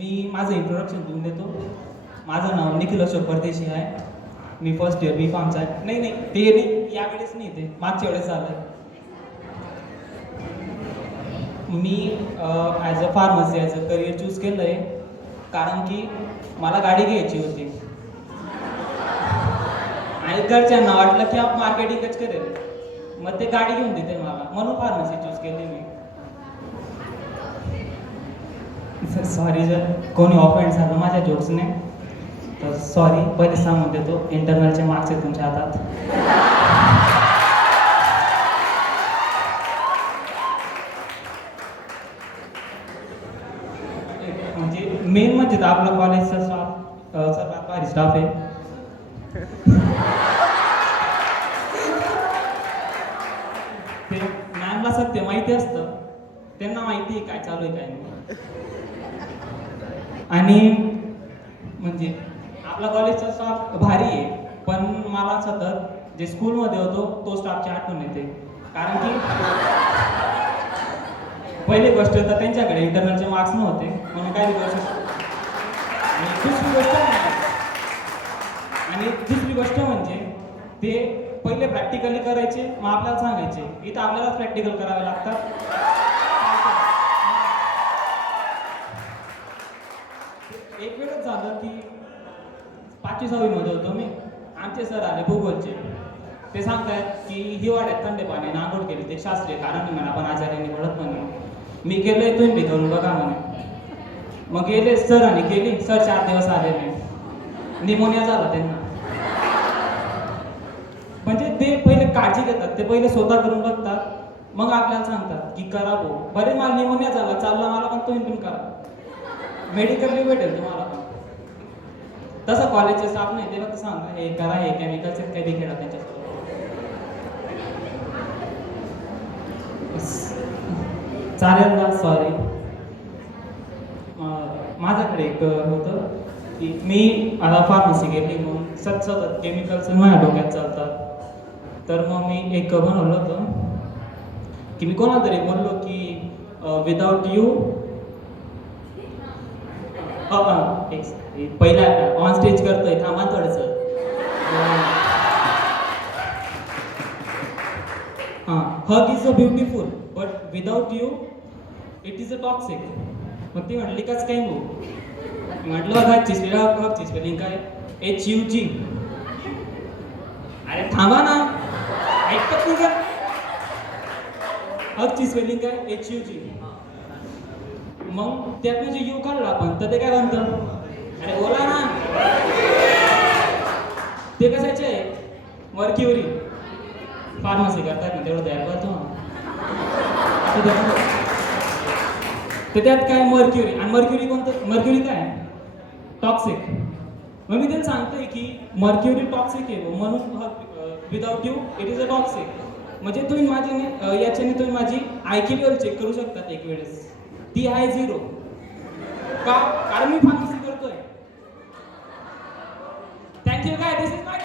मी माझं इंट्रोडक्शन देऊन देतो. माझं नाव निखिल अशोक परदेशी आहे. मी फर्स्ट इयर बी फॉर्मचा आहे. नाही नाही ते नाही, यावेळेस नाही, ते मागच्या वेळेस झालं. मी as a pharmacy as a career choose केलं आहे, कारण की मला गाडी घ्यायची होती आणि घरच्यांना वाटलं की आपण मार्केटिंगच करेल, मग ते गाडी घेऊन देते मला, म्हणून फार्मसी चूज केली मी. सॉरी जर कोणी ऑफेंड झालं माझ्या जोक्सने तर सॉरी, पहिले सांगून देतो. इंटरनलचे मार्क्स आहेत तुमच्या हातात. म्हणजे मेन म्हणजे तर आपलं कॉलेजचा स्टाफ सर्वात भारी स्टाफ आहे. ते मॅमला सत्य माहिती असतं, त्यांना माहिती आहे काय चालू आहे काय नाही. आणि म्हणजे आपला कॉलेजचा स्टाफ भारी आहे, पण मला सतत जे स्कूलमध्ये होतो तो स्टाफची आठवण येते. कारण की पहिली गोष्ट तर त्यांच्याकडे इंटरनलचे मार्क्स नव्हते, म्हणून काही गोष्ट. आणि दुसरी गोष्ट म्हणजे ते पहिले प्रॅक्टिकली करायचे, मग आपल्याला सांगायचे. इथं आपल्यालाच प्रॅक्टिकल करावे लागतात. एक वेळच झालं की 5वी-6वी मध्ये होतो मी. आमचे सर आले भूगोलचे. ते सांगतायत की हिवाळ्यात थंड पाण्याने आंघोळ केली ते शास्त्रीय कारण म्हणा, पण आचार्यांनी म्हणत म्हणे. मी केलंय, तुम्ही बी करून बघा म्हणे. मग गेले सर आणि केली. सर 4 दिवस आले नाही, निमोनिया झाला त्यांना. म्हणजे ते पहिले काळजी घेतात, ते पहिले स्वतः करून बघतात, मग आपल्याला सांगतात की करा भाऊ. बरे मला निमोनिया झाला, चालला मला, पण तुम्ही पण करा. मेडिकल लिव्ह भेटेल तुम्हाला पण. तसं कॉलेजचे स्टाफ नाही, ते फक्त सांगतात हे करा, हे केमिकल्स आहेत काही खेळा त्यांच्यासोबत. चालेल का? सॉरी. माझ्याकडे एक होतं की मी आता फार्मसी घेतली, म्हणून सतत केमिकल्स माझ्या डोक्यात चालतात. तर मग मी एक बनवलं होतं की मी कोणाला तरी बोललो की विदाउट यू पहिला ऑन स्टेज करतोय, थांबा थोडंसं. हां, hug is a beautiful but without you it is a toxic. मग ती म्हटली काच काय भाऊ. म्हटलं बघा हगची स्पेलिंग काय, HUG. अरे थांबा ना, ऐकतात तुझं. हगची स्पेलिंग काय, HUG. मग त्यात म्हणजे यू काढला आपण तर ते काय बनतं. अरे बोला ना. ते कशाचे आहे, मर्क्युरी. फार्मसी करतात ना तेवढं तयार करतो ना. तर त्यात काय मर्क्युरी, आणि मर्क्युरी कोणतं, मर्क्युरी काय टॉक्सिक. मग मी त्यांना सांगतोय की मर्क्युरी टॉक्सिक आहे, म्हणून without you it is a toxic. म्हणजे तुम्ही माझ्याने याच्याने तुम्ही माझी IQ लेवल चेक करू शकतात एक वेळेस. ती आहे 0. का? कारण मी फार्मसी करतोय. थँक्यू काय, दिस इज माय